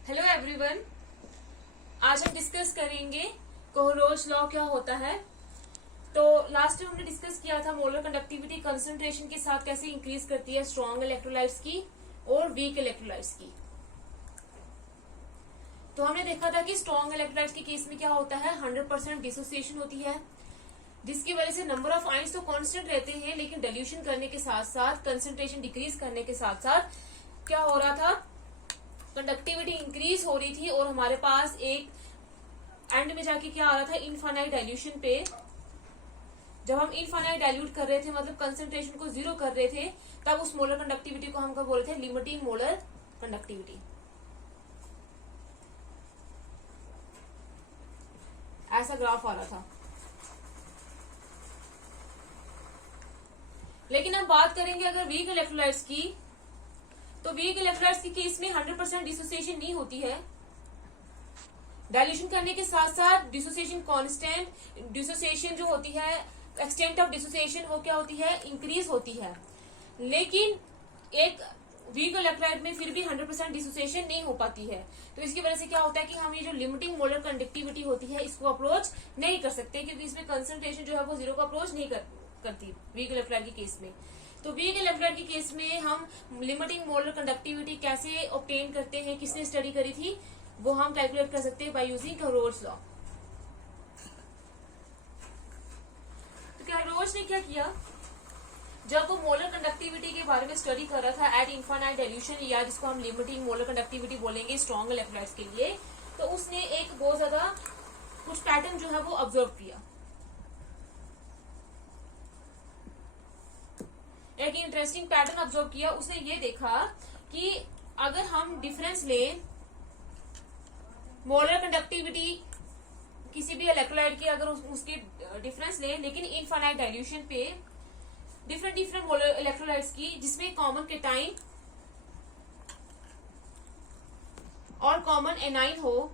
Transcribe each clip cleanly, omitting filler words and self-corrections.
Hello everyone. आज हम discuss करेंगे कोहरोज लॉ क्या होता है। तो लास्ट टाइम हमने डिस्कस किया था मोलर कंडक्टिविटी कंसंट्रेशन के साथ कैसे इंक्रीज करती है स्ट्रॉन्ग इलेक्ट्रोलाइट्स की और वीक इलेक्ट्रोलाइट्स की। तो हमने देखा था कि स्ट्रॉन्ग इलेक्ट्रोलाइट्स के केस में क्या होता है, 100% डिसोसिएशन होती है, जिसकी वजह से नंबर ऑफ आयंस तो कांस्टेंट रहते हैं, लेकिन डिल्यूशन करने के साथ साथ कंसंट्रेशन डिक्रीज करने के साथ साथ क्या हो रहा था, कंडक्टिविटी इंक्रीज हो रही थी और हमारे पास एक एंड में जाके क्या आ रहा था, इनफाइनाइट डाइल्यूशन पे। जब हम इनफाइनाइट डाइल्यूट कर रहे थे, मतलब कंसंट्रेशन को जीरो कर रहे थे, तब उस मोलर कंडक्टिविटी को हम क्या बोल रहे थे, लिमिटिंग मोलर कंडक्टिविटी। ऐसा ग्राफ आ रहा था। लेकिन अब बात करेंगे अगर वीक इलेक्ट्रोलाइट्स की, तो वीक इलेक्ट्रोलाइट्स के केस में 100% डिसोसिएशन नहीं होती है। डाइल्यूशन करने के साथ साथ डिसोसिएशन कांस्टेंट, डिसोसिएशन जो होती है, एक्सटेंट ऑफ डिसोसिएशन वो क्या होती है, इंक्रीज होती है। लेकिन एक वीक इलेक्ट्रोलाइट में फिर भी 100% डिसोसिएशन नहीं हो पाती है। तो इसकी वजह से क्या होता है कि हम ये जो लिमिटिंग मोलर कंडक्टिविटी होती है इसको अप्रोच नहीं कर सकते, क्योंकि इसमें कंसंट्रेशन जो है वो जीरो को अप्रोच नहीं करती वीक इलेक्ट्रोलाइट के केस में। तो वीक इलेक्ट्रोलाइट के केस में हम लिमिटिंग मोलर कंडक्टिविटी कैसे ऑब्टेन करते हैं, किसने स्टडी करी थी, वो हम कैलकुलेट कर सकते हैं बाय यूजिंग कोहरोज लॉ। तो कोहरोज ने क्या किया, जब वो मोलर कंडक्टिविटी के बारे में स्टडी कर रहा था एट इनफाइनाइट डाइल्यूशन, या जिसको हम लिमिटिंग मोलर कंडक्टिविटी बोलेंगे स्ट्रॉन्ग इलेक्ट्रोलाइट्स के लिए, तो उसने एक बहुत ज्यादा कुछ पैटर्न जो है वो ऑब्जर्व किया। एक इंटरेस्टिंग पैटर्न ऑब्जर्व किया। उसने ये देखा कि अगर हम डिफरेंस लें मोलर कंडक्टिविटी किसी भी इलेक्ट्रोलाइट की, अगर उसकी डिफरेंस लें, लेकिन इनफाइनाइट डाइल्यूशन पे डिफरेंट मोलर इलेक्ट्रोलाइट्स की, जिसमें कॉमन केटाइन और कॉमन एनाइन हो,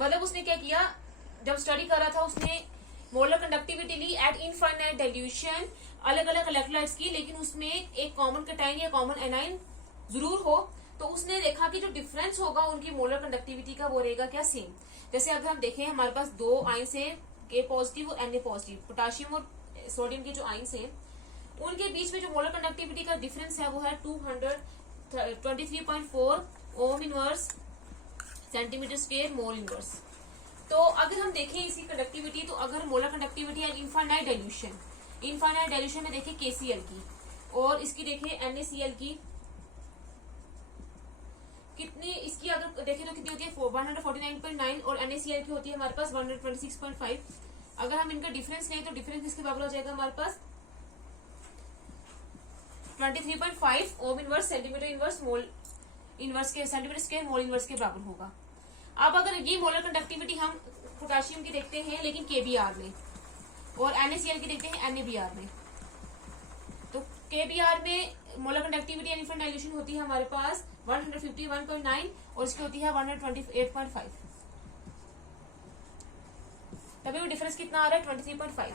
मतलब उसने क्या किया, जब स्टडी कर रहा था उसने मोलर कंडक्टिविटी ली एट इनफाइनाइट डाइल्यूशन अलग अलग इलेक्ट्रोलाइट्स की, लेकिन उसमें एक कॉमन केटाइन या कॉमन एनाइन जरूर हो। तो उसने देखा कि जो डिफरेंस होगा उनकी मोलर कंडक्टिविटी का वो रहेगा क्या, सेम। जैसे अगर हम देखें, हमारे पास दो आयंस है, के पॉजिटिव और Na पॉजिटिव, पोटाशियम और सोडियम के जो आयंस है उनके बीच में जो मोलर कंडक्टिविटी का डिफरेंस है वो है 223.4 ohm inverse centimetre square mole inverse. तो अगर हम देखें इसकी कंडक्टिविटी, तो अगर मोलर कंडक्टिविटी है इनफाइनाइट डाइल्यूशन में देखें KCl की, और इसकी देखें NaCl की, कितनी इसकी अगर देखें तो कितनी होती है 149.9, और NaCl की होती है हमारे पास 126.5। अगर हम इनका डिफरेंस लें तो डिफरेंस इसके बराबर हो जाएगा हमारे पास 23.5 ohm inverse centimetre inverse mole inverse के सेंटीमीटर स्क्वायर मोल इनवर्स के बराबर होगा। अब अगर ये मोलर कंडक्टिविटी हम पोटेशियम की देखते हैं लेकिन KBr में, और NaCl की देखते हैं NaBr में, तो KBr में मोलर कंडक्टिविटी इनफाइनाइट डाइल्यूशन होती है हमारे पास 151.9 और इसकी होती है 128.5। तभी वो डिफरेंस कितना आ रहा है, 23.5।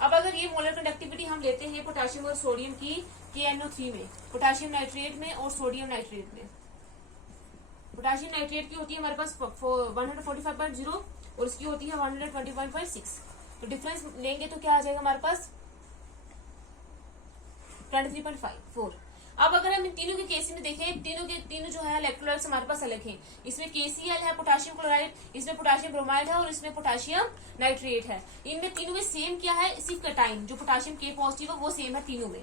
अब अगर ये मोलर कंडक्टिविटी हम लेते हैं पोटेशियम और सोडियम की KNO3 में, पोटेशियम नाइट्रेट में और सोडियम नाइट्रेट में, पोटेशियम नाइट्रेट की होती है हमारे पास 145.0 और इसकी होती है 120.6। तो डिफरेंस लेंगे तो क्या आ जाएगा हमारे पास 23.4। अब अगर हम इन तीनों के केस में देखें, तीनों जो है इलेक्ट्रोलाइट्स हमारे पास अलग हैं। इसमें KCl है पोटेशियम क्लोराइड, इसमें पोटेशियम ब्रोमाइड है और इसमें पोटेशियम नाइट्रेट है। इनमें तीनों में सेम क्या है, सिर्फ केटाइन जो पोटेशियम K पॉजिटिव है वो सेम है तीनों में।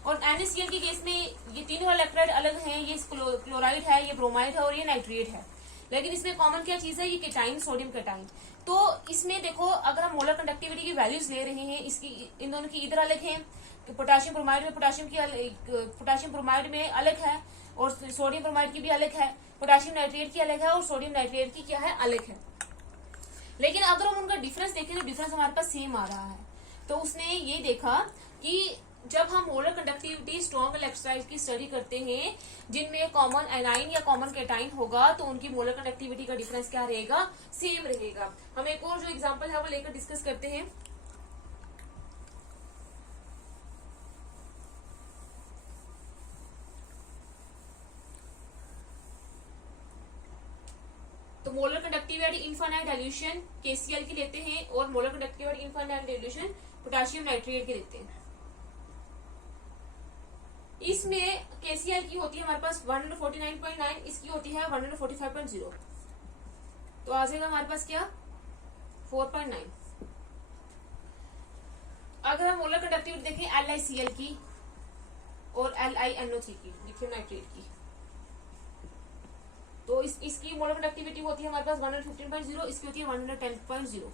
और NaCl के केस में ये तीनों इलेक्ट्रोलाइट अलग हैं, ये क्लोराइड है, ये ब्रोमाइड है और ये नाइट्रेट है, लेकिन इसमें कॉमन क्या चीज है, ये केटाइन, सोडियम केटाइन। तो इसमें देखो, अगर हम मोलर कंडक्टिविटी की वैल्यूज ले रहे हैं, इसकी इन दोनों की इधर अलग है, पोटेशियम ब्रोमाइड में पोटेशियम ब्रोमाइड में अलग है, और सोडियम ब्रोमाइड की भी अलग है, पोटेशियम नाइट्रेट की अलग है, और सोडियम नाइट्रेट की क्या है, अलग है। लेकिन अगर हम उनका डिफरेंस देखें तो डिफरेंस हमारे पास सेम आ रहा है। तो उसने ये देखा कि जब हम मोलर कंडक्टिविटी स्ट्रॉन्ग इलेक्ट्रोलाइट की स्टडी करते हैं जिनमें कॉमन एनाइन या कॉमन केटाइन होगा, तो उनकी मोलर कंडक्टिविटी का डिफरेंस क्या रहेगा, सेम रहेगा। हम एक और जो एग्जांपल है वो लेकर डिस्कस करते हैं। तो molar conductivity infinite dilution KCl की लेते हैं और molar conductivity infinite dilution potassium nitrate की लेते हैं। इसमें KCl की होती है हमारे पास 149.9, इसकी होती है 145.0, तो आ जाएगा हमारे पास क्या 4.9। अगर हम मोलर कंडक्टिविटी देखें LiCl की और LiNO3 की, लिथियम नाइट्रेट की, तो इसकी मोलर कंडक्टिविटी होती है हमारे पास 115.0, इसकी होती है 110.0,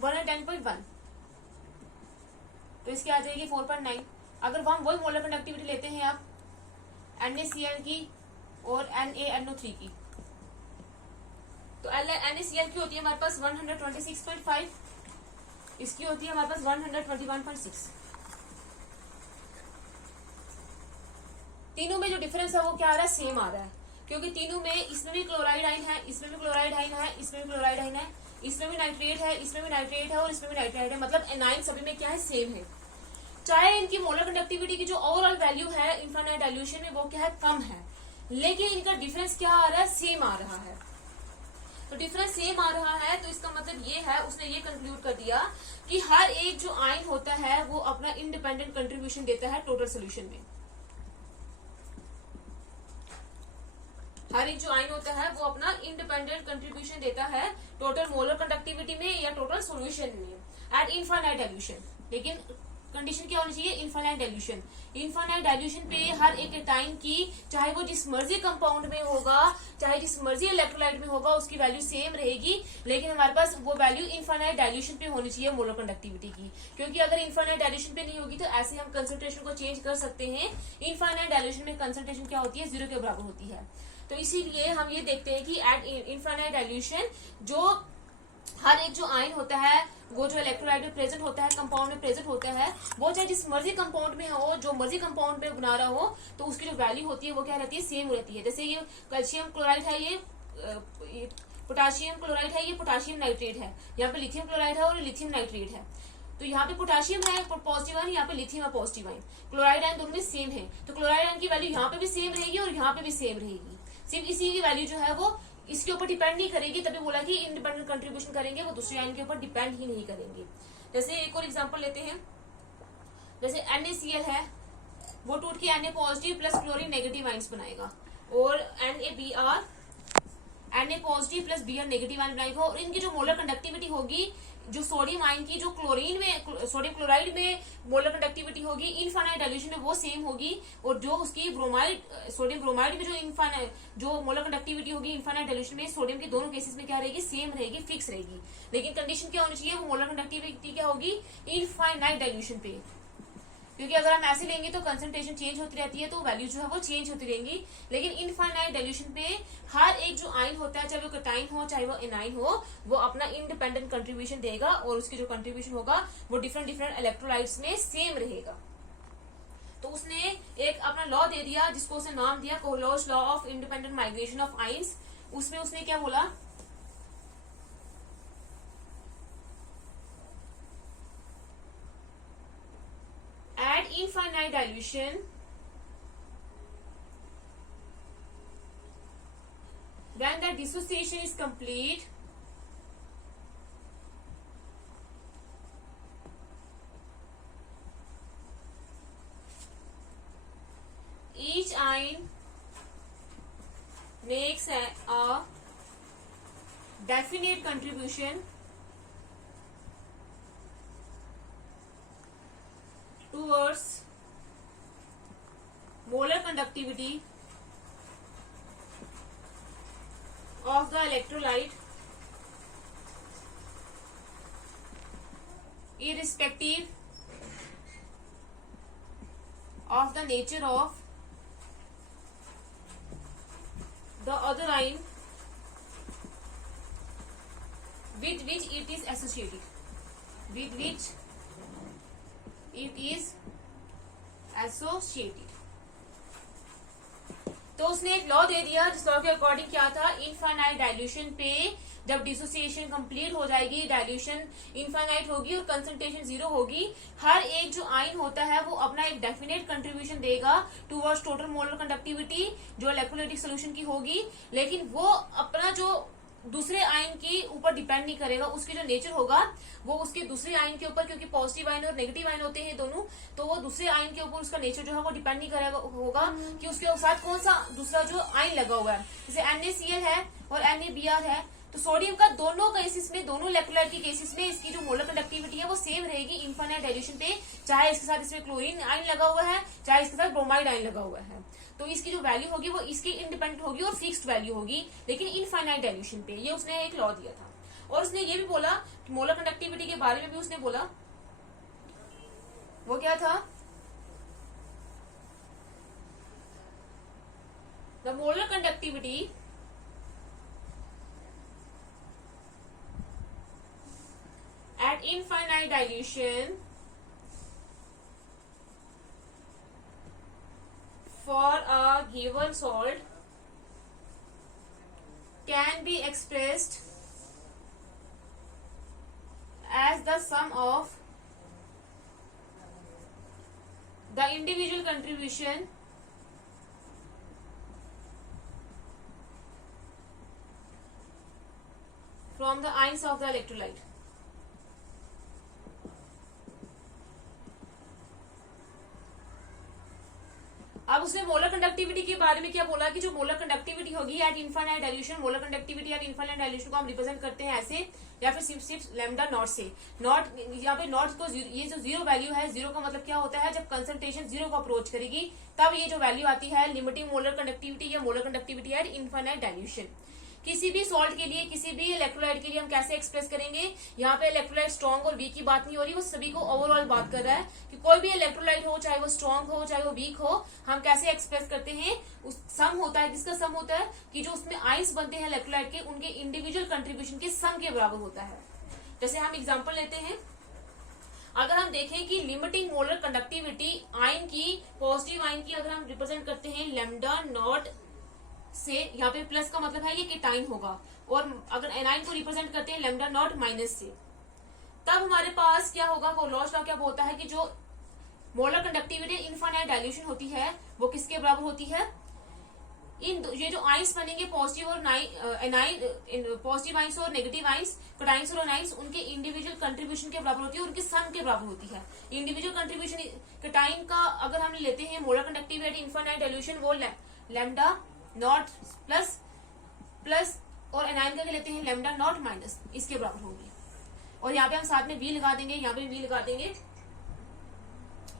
110.1, तो इसकी आ जाएगी 4.9। अगर हम वही मोलर कंडक्टिविटी लेते हैं आप NaCl की और NaNO3 की, तो NaCl की होती है हमारे पास 126.5, इसकी होती है हमारे पास 121.6। तीनों में जो डिफरेंस है वो क्या आ रहा है, सेम आ रहा है, क्योंकि तीनों में इसमें भी क्लोराइड आयन है, इसमें भी क्लोराइड आयन है, इसमें भी क्लोराइड आयन है, इसमें भी नाइट्रेट है, इसमें भी नाइट्रेट है और इसमें भी नाइट्रेट है, मतलब एनाइन सभी में क्या है, सेम है। चाहे इनकी मोलर कंडक्टिविटी की जो ओवरऑल वैल्यू है इनफाइनाइट डाइल्यूशन में वो क्या है, कम है, लेकिन इनका डिफरेंस क्या आ रहा है, सेम आ रहा है। तो डिफरेंस सेम आ रहा है तो इसका मतलब ये है, उसने ये कंक्लूड कर दिया कि हर एक जो आयन होता है वो अपना इंडिपेंडेंट कंट्रीब्यूशन देता है टोटल सोल्यूशन में। हर एक जो आयन होता है वो अपना इंडिपेंडेंट कंट्रीब्यूशन देता है टोटल मोलर कंडक्टिविटी में या टोटल सॉल्यूशन में एट इनफाइनाइट डाइल्यूशन। लेकिन कंडीशन क्या होनी चाहिए, इनफाइनाइट डाइल्यूशन। इनफाइनाइट डाइल्यूशन पे हर एक एटाइन की, चाहे वो जिस मर्जी कंपाउंड में होगा, चाहे जिस मर्जी इलेक्ट्रोलाइट में होगा, उसकी वैल्यू सेम रहेगी, लेकिन हमारे पास वो वैल्यू इनफाइनाइट डाइल्यूशन पे होनी चाहिए मोलर कंडक्टिविटी की, क्योंकि अगर इनफाइनाइट डाइल्यूशन पे नहीं होगी तो ऐसे हम कंसंट्रेशन को चेंज कर सकते हैं। इनफाइनाइट डाइल्यूशन में कंसंट्रेशन क्या होती है, 0 के बराबर होती है। तो इसीलिए हम ये देखते हैं कि एट इनफाइनाइट डाइल्यूशन जो हर एक जो आयन होता है वो जो इलेक्ट्रोलाइट में प्रेजेंट होता है, कंपाउंड में प्रेजेंट होता है, वो चाहे जिस मर्जी कंपाउंड में हो, जो मर्जी कंपाउंड में बना रहा हो, तो उसकी जो वैल्यू होती है वो क्या रहती है, सेम रहती है। जैसे ये कैल्शियम क्लोराइड है, ये पोटाशियम क्लोराइड है, ये पोटाशियम नाइट्रेट है, यहाँ पे लिथियम क्लोराइड है और लिथियम नाइट्रेट है। तो यहाँ पे पोटाशियम है पॉजिटिव आयन, यहाँ पे लिथियम है पॉजिटिव आयन, क्लोराइड आयन दोनों में सेम है, तो क्लोराइड आयन की वैल्यू यहाँ पे भी सेम रहेगी और यहाँ पे भी सेम रहेगी। सिर्फ इसी की वैल्यू जो है वो इसके ऊपर डिपेंड नहीं करेगी, तभी बोला कि इंडिपेंडेंट कंट्रीब्यूशन करेंगे, वो दूसरे आयन के ऊपर डिपेंड ही नहीं करेंगे। जैसे एक और एग्जांपल लेते हैं, जैसे NaCl है, वो टूट के Na positive plus chlorine negative ions बनाएगा, और NaBr Na positive plus Br negative ion बनाएगा, और इनकी जो मोलर कंडक्टिविटी होगी, जो सोडियम आयन की जो क्लोरीन में, सोडियम क्लोराइड में मोलर कंडक्टिविटी होगी इनफाइनाइट डाइल्यूशन में वो सेम होगी, और जो उसकी ब्रोमाइड, सोडियम ब्रोमाइड में जो इनफाइनाइट जो मोलर कंडक्टिविटी होगी इनफाइनाइट डाइल्यूशन में, सोडियम के दोनों केसेस में क्या रहेगी, सेम रहेगी, फिक्स रहेगी। लेकिन कंडीशन क्या होनी चाहिए, वो मोलर कंडक्टिविटी क्या होगी, इनफाइनाइट डाइल्यूशन पे, क्योंकि अगर हम ऐसे लेंगे तो कंसंट्रेशन चेंज होती रहती है, तो वैल्यू जो है वो चेंज होती रहेंगी। लेकिन इनफाइनाइट डाइल्यूशन पे हर एक जो आयन होता है, चाहे वो कैटाइन हो चाहे वो एनाइन हो, वो अपना इंडिपेंडेंट कंट्रीब्यूशन देगा, और उसकी जो कंट्रीब्यूशन होगा वो डिफरेंट इलेक्ट्रोलाइट्स में सेम रहेगा। तो उसने एक अपना लॉ दे दिया जिसको उसने नाम दिया Kohlrausch law of independent migration of ions. उसमें उसने क्या बोला, at infinite dilution when the dissociation is complete, each ion makes a definite contribution towards molar conductivity of the electrolyte irrespective of the nature of the other ion with which it is associated, with which it is associated। तो उसने एक law दे दिया, जिस law के according क्या था, infinite dilution पे जब डिसोसिएशन कंप्लीट हो जाएगी, डाइल्यूशन इनफाइनाइट होगी और कंसंट्रेशन जीरो होगी, हर एक जो आयन होता है वो अपना एक डेफिनेट कंट्रीब्यूशन देगा टुवर्ड्स टोटल मोलर कंडक्टिविटी जो इलेक्ट्रोलाइटिक सोल्यूशन की होगी, लेकिन वो अपना जो दूसरे आयन के ऊपर डिपेंड नहीं करेगा, उसकी जो नेचर होगा वो उसके दूसरे आयन के ऊपर, क्योंकि पॉजिटिव आयन और नेगेटिव आयन होते हैं दोनों, तो वो दूसरे आयन के ऊपर उसका नेचर जो है वो डिपेंड नहीं करेगा होगा कि उसके साथ कौन सा दूसरा जो आयन लगा हुआ है। जैसे NaCl है और NaBr है, तो सोडियम का दोनों केसेस में, दोनों इलेक्ट्रोलाइट के केसेस में इसकी जो मोलर कंडक्टिविटी है वो सेम रहेगी इनफाइनाइट डाइल्यूशन पे, चाहे इसके साथ इसमें क्लोरीन आयन लगा हुआ है, चाहे इसके साथ ब्रोमाइड आयन लगा हुआ है। तो इसकी जो वैल्यू होगी वो इसकी इंडिपेंडेंट होगी और फिक्स्ड वैल्यू होगी, लेकिन इनफाइनाइट डाइल्यूशन पे। ये उसने एक लॉ दिया था। और उसने ये भी बोला कि मोलर कंडक्टिविटी के बारे में भी उसने बोला, वो क्या था, the molar conductivity at infinite dilution for a given salt can be expressed as the sum of the individual contribution from the ions of the electrolyte. अब उसने मोलर कंडक्टिविटी के बारे में क्या बोला कि जो मोलर कंडक्टिविटी होगी eight infinite dilution, molar conductivity eight infinite dilution को हम रिप्रेजेंट करते हैं ऐसे, या फिर सिर्फ लैम्डा नॉट से। नॉट यहाँ पे नॉट को ये जो जीरो वैल्यू है, जीरो का मतलब क्या होता है, जब कंसंट्रेशन जीरो को अप्रोच करेगी तब ये जो वैल्यू आती है लिमिटिंग मोलर कंडक्टिविटी या molar conductivity eight infinite dilution. किसी भी सॉल्ट के लिए, किसी भी इलेक्ट्रोलाइट के लिए हम कैसे एक्सप्रेस करेंगे, यहाँ पे इलेक्ट्रोलाइट स्ट्रॉन्ग और वीक की बात नहीं हो रही, वो सभी को ओवरऑल बात कर रहा है कि कोई भी इलेक्ट्रोलाइट हो, चाहे वो स्ट्रॉन्ग हो चाहे वो वीक हो, हम कैसे एक्सप्रेस करते हैं। उस सम होता है, किसका सम होता है कि जो उसमें आइंस बनते हैं इलेक्ट्रोलाइट के, उनके इंडिविजुअल कंट्रीब्यूशन के सम के बराबर होता है। जैसे हम एग्जाम्पल लेते हैं, अगर हम देखें कि लिमिटिंग मोलर कंडक्टिविटी आयन की, पॉजिटिव आयन की अगर हम रिप्रेजेंट करते हैं लैम्डा नॉट से, यहाँ पे प्लस का मतलब है ये केटाइन होगा, और अगर एनाइन को रिप्रेजेंट करते हैं लैम्डा नॉट माइनस से, तब हमारे पास क्या होगा, वो लॉस लॉ क्या होता है कि जो मोलर कंडक्टिविटी इनफाइनाइट डाइल्यूशन होती है वो किसके बराबर होती है, ये जो आइंस बनेंगे पॉजिटिव और एनाइन, पॉजिटिव आइंस और नेगेटिव आइंस, कटाइंस और एनाइंस, उनके इंडिविजुअल कंट्रीब्यूशन के बराबर होती है, उनके सम के बराबर होती है। इंडिविजुअल कंट्रीब्यूशन कटाइन का अगर हम लेते हैं मोलर कंडक्टिविटी इनफाइनाइट डाइल्यूशन, वो लैम्डा नॉट प्लस और एनाइन का लेते हैं लैम्डा नॉट माइनस, इसके बराबर होगी। और यहाँ पे हम साथ में वी लगा देंगे, यहाँ पे वी लगा देंगे,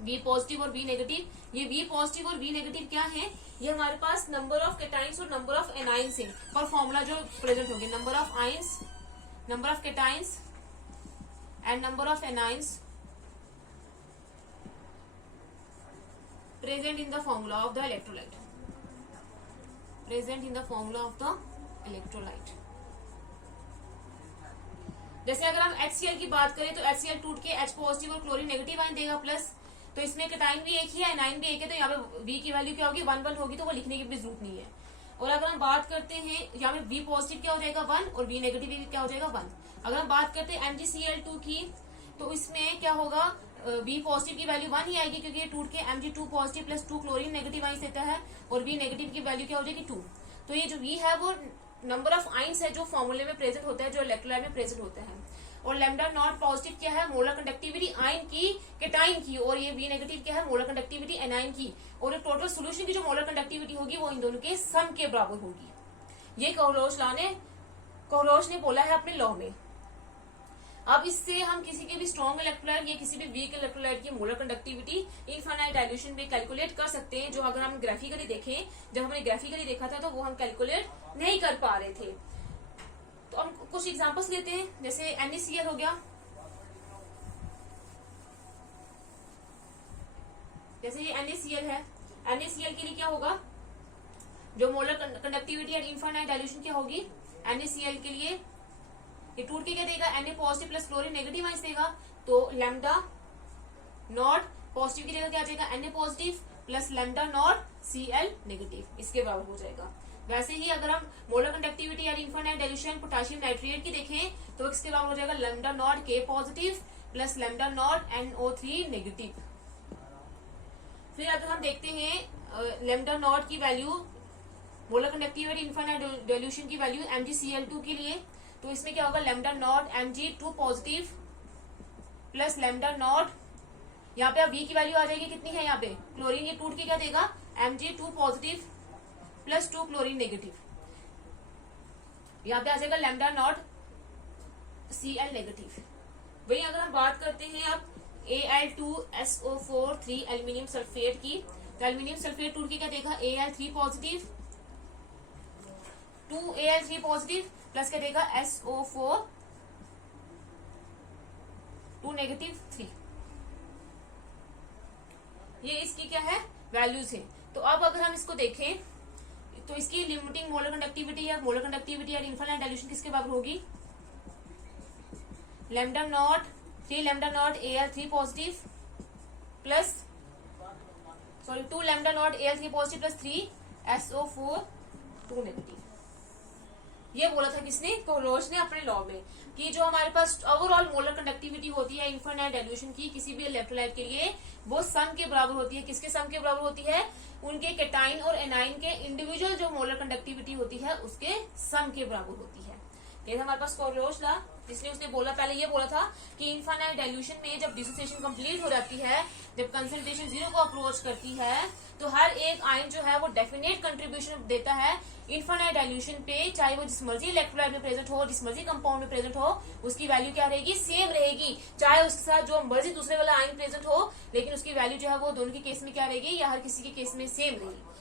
वी पॉजिटिव और वी नेगेटिव। ये वी पॉजिटिव और वी नेगेटिव क्या है, ये हमारे पास नंबर ऑफ केटाइंस और नंबर ऑफ एनाइंस है, और फॉर्मूला जो प्रेजेंट होंगे, number of ions, number of cations and number of anions present in the formula of the electrolyte, present in the formula of the electrolyte. जैसे अगर हम HCl की बात करें तो HCl टूट के H पॉजिटिव और क्लोरीन नेगेटिव आयन देगा प्लस, तो इसमें केटाइन भी एक ही है, एनाइन भी एक है, तो यहाँ पे V की वैल्यू क्या होगी, 1 होगी, तो वो लिखने की भी जरूरत नहीं है। और अगर हम बात करते हैं यहाँ पे V पॉजिटिव क्या हो जाएगा 1 और V नेगेटिव क्या हो जाएगा 1। अगर हम बात करते हैं MgCl2 की, तो इसमें क्या होगा, V पॉजिटिव की वैल्यू 1 ही आएगी, क्योंकि ये टूट के Mg2 positive plus 2 chlorine negative ions देता है, और V नेगेटिव की वैल्यू क्या हो जाएगी 2। तो ये जो V है वो नंबर ऑफ आइंस है जो फॉर्मूले में प्रेजेंट होता है, जो इलेक्ट्रोलाइट में प्रेजेंट होता है। और लैम्डा नॉट पॉजिटिव क्या है, मोलर कंडक्टिविटी आयन की, केटाइन की, और ये वी नेगेटिव क्या है, मोलर कंडक्टिविटी एनाइन की, और टोटल सोल्यूशन की जो मोलर कंडक्टिविटी होगी वो इन दोनों के सम के बराबर होगी। ये कोहलॉश ने बोला है अपने लॉ में। अब इससे हम किसी के भी स्ट्रॉन्ग इलेक्ट्रोलाइट या किसी भी वीक इलेक्ट्रोलाइट की मोलर कंडक्टिविटी इनफाइनाइट डाइल्यूशन में कैलकुलेट कर सकते हैं, जो अगर हम ग्राफिकली देखें, जब हमने ग्राफिकली देखा था तो वो हम कैलकुलेट नहीं कर पा रहे थे। तो हम कुछ एग्जांपल्स लेते हैं, जैसे NaCl हो गया, जैसे ये NaCl है, NaCl के लिए क्या होगा, जो molar conductivity eight infinite dilution क्या होगी, NaCl के लिए ये टूट के क्या देगा, Na positive plus chlorine negative ions देगा, तो लैम्डा नॉट पॉजिटिव की जगह क्या आ जाएगा, Na positive plus lambda naught Cl negative, इसके बराबर हो जाएगा। वैसे ही अगर हम मोलर कंडक्टिविटी या इनफाइनाइट डाइल्यूशन पोटेशियम नाइट्रेट की देखें तो इसके बराबर हो जाएगा lambda naught K positive plus lambda naught NO3 negative. फिर अगर हम देखते हैं लैम्डा नॉट की value molar conductivity infinite dilution की वैल्यू MgCl2 के लिए, तो इसमें क्या होगा lambda naught Mg2 positive plus lambda naught, यहाँ पे अब V की वैल्यू आ जाएगी कितनी है, यहाँ पे क्लोरीन ये टूट के क्या देगा Mg2 positive plus 2 chlorine negative, यहाँ पे आ जाएगा लैम्डा नॉट Cl नेगेटिव। वही अगर हम बात करते हैं अब Al2SO4 3 एल्यूमिनियम सल्फेट की, तो एल्यूमिनियम सल्फेट टूट के क्या देगा Al3 positive 2Al3 positive plus क्या देगा SO4 2 नेगेटिव 3। ये इसकी क्या है वैल्यूज है। तो अब अगर हम इसको देखें तो इसकी लिमिटिंग मोलर कंडक्टिविटी या इनफाइनाइट डाइल्यूशन किसके बराबर होगी, lambda naught 3 lambda naught Al3 positive plus 2 lambda naught Al3 positive plus 3 SO4 2 negative. ये बोला था किसने, कोरोश ने अपने लॉ में, कि जो हमारे पास ओवरऑल मोलर कंडक्टिविटी होती है इनफाइनाइट डाइल्यूशन की किसी भी इलेक्ट्रोलाइट के लिए, वो सम के बराबर होती है। किसके सम के बराबर होती है, उनके कैटाइन और एनाइन के इंडिविजुअल जो मोलर कंडक्टिविटी होती है उसके सम के बराबर होती है। ये हमारे पास कोरोश था, इसलिए उसने बोला, पहले ये बोला था कि इनफाइनाइट डाइल्यूशन में जब डिसोसिएशन कंप्लीट हो जाती है, जब कंसंट्रेशन 0 को अप्रोच करती है, तो हर एक आयन जो है वो डेफिनेट कंट्रीब्यूशन देता है इनफाइनाइट डाइल्यूशन पे, चाहे वो जिस मर्जी इलेक्ट्रोलाइट में प्रेजेंट हो, जिस मर्जी कंपाउंड में प्रेजेंट हो, उसकी वैल्यू क्या रहेगी, सेम रहेगी। चाहे उसके साथ जो मर्जी दूसरे वाला आयन प्रेजेंट हो, लेकिन उसकी वैल्यू जो है वो दोनों के केस में क्या रहेगी, या हर किसी के केस में सेम रहेगी।